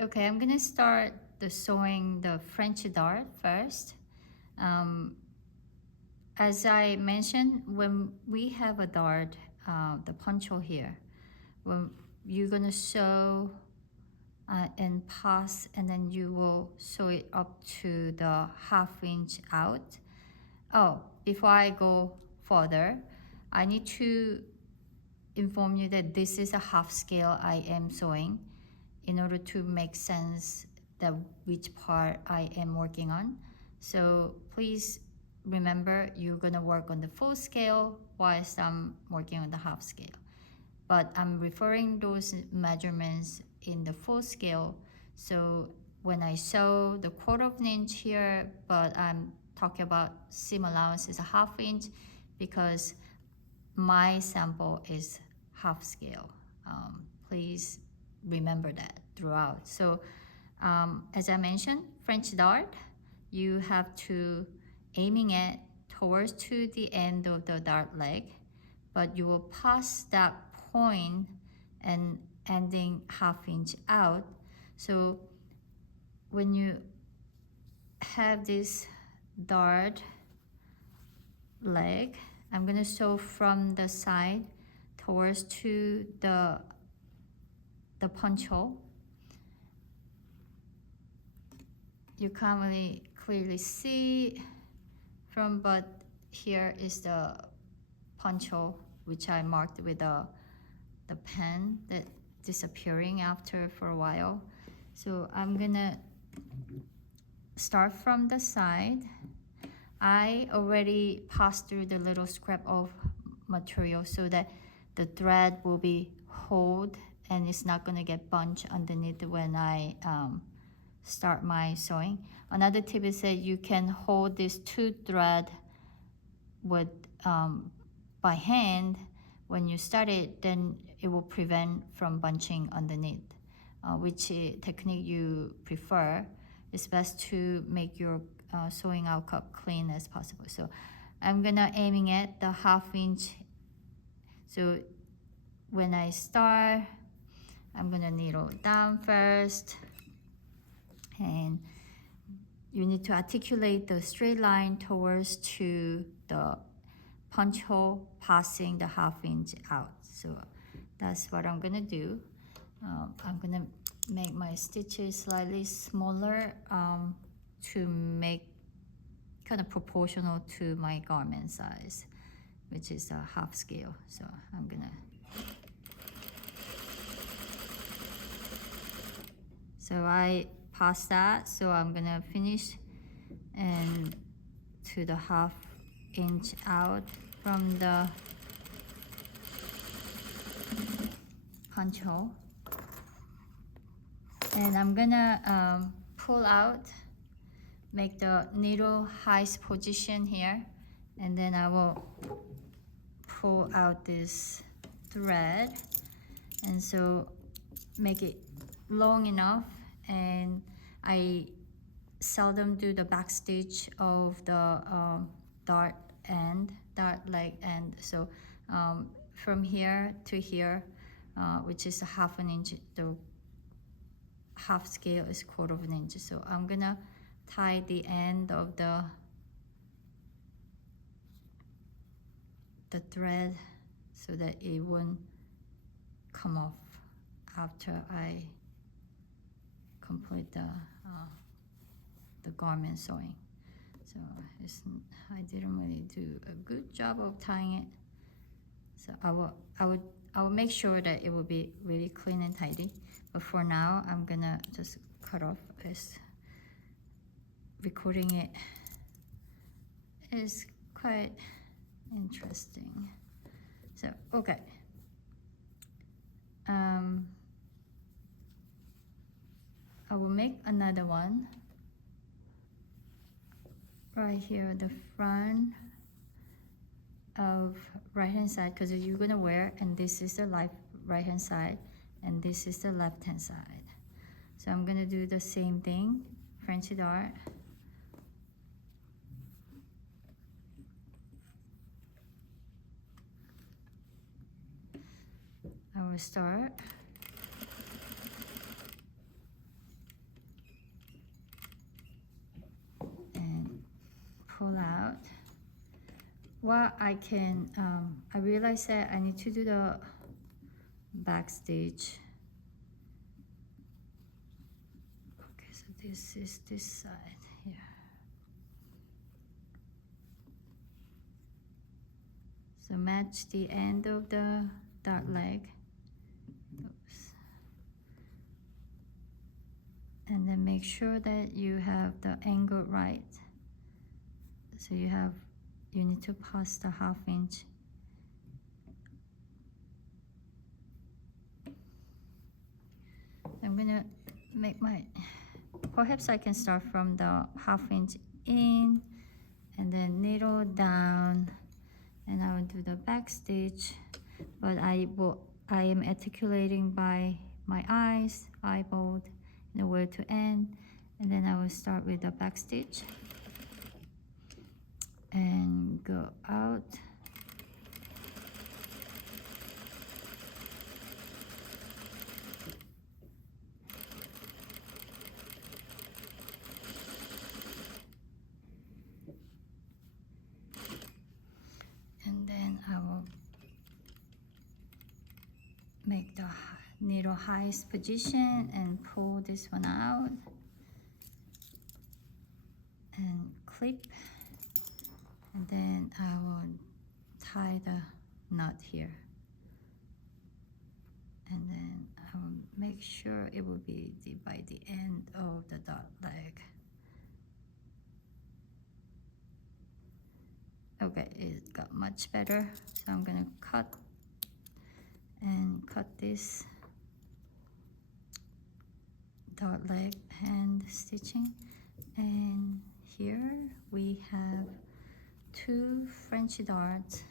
Okay, I'm gonna start the sewing the French dart first. Um, as I mentioned, when we have a dart, the poncho here, when you're gonna sew and pass, and then you will sew it up to the 1/2 inch out. Oh, before I go further, I need to inform you that this is a half scale I am sewing in order to make sense that which part I am working on. So please remember you're gonna work on the full scale whilst I'm working on the half scale. But I'm referring those measurements in the full scale. So when I sew the 1/4 inch here, but I'm talking about seam allowance is a 1/2 inch because my sample is half scale. Please remember that throughout. So as I mentioned, French dart, you have to aiming it towards to the end of the dart leg, but you will pass that point and ending 1/2 inch out. So when you have this dart leg, I'm gonna sew from the side towards to the poncho. You can't really clearly see from, but here is the poncho which I marked with the pen that disappearing after for a while. So I'm gonna start from the side. I already passed through the little scrap of material so that the thread will be hold and it's not gonna get bunched underneath when I start my sewing. Another tip is that you can hold this 2 thread with by hand when you start it, then it will prevent from bunching underneath. Which technique you prefer, it's best to make your sewing out cup clean as possible. So I'm gonna aiming at the 1/2 inch. So when I start, I'm gonna needle down first, and you need to articulate the straight line towards to the punch hole, passing the 1/2 inch out. So that's what I'm gonna do. I'm gonna make my stitches slightly smaller to make kind of proportional to my garment size, which is a half scale. So I'm gonna, so I passed that, so I'm gonna finish and to the 1/2 inch out from the punch hole. And I'm gonna pull out, make the needle highest position here, and then I will pull out this thread, and so make it long enough. And I seldom do the back stitch of the dart leg end. So from here to here, which is a 1/2 inch, the half scale is 1/4 inch. So I'm gonna tie the end of the thread so that it won't come off after I complete the garment sewing. So I didn't really do a good job of tying it. So I will make sure that it will be really clean and tidy. But for now, I'm gonna just cut off. As recording it is quite interesting. So okay. I will make another one right here, the front of right hand side, because you're gonna wear, and this is the right hand side, and this is the left hand side. So I'm gonna do the same thing, French dart. I will start pull out. Well, I can, I realize that I need to do the back stitch. Okay, so this is this side here. So match the end of the dart leg. Oops. And then make sure that you have the angle right. So you need to pass the 1/2 inch. I'm gonna make my, perhaps I can start from the 1/2 inch in and then needle down, and I will do the back stitch, but I am articulating by my eyes, eyeballed, you know where to end, and then I will start with the back stitch and go out. And then I will make the needle highest position and pull this one out and clip, and then I will tie the knot here, and then I will make sure it will be by the end of the dart leg. Okay, it got much better, so I'm gonna cut this dart leg hand stitching, and here we have 2 French darts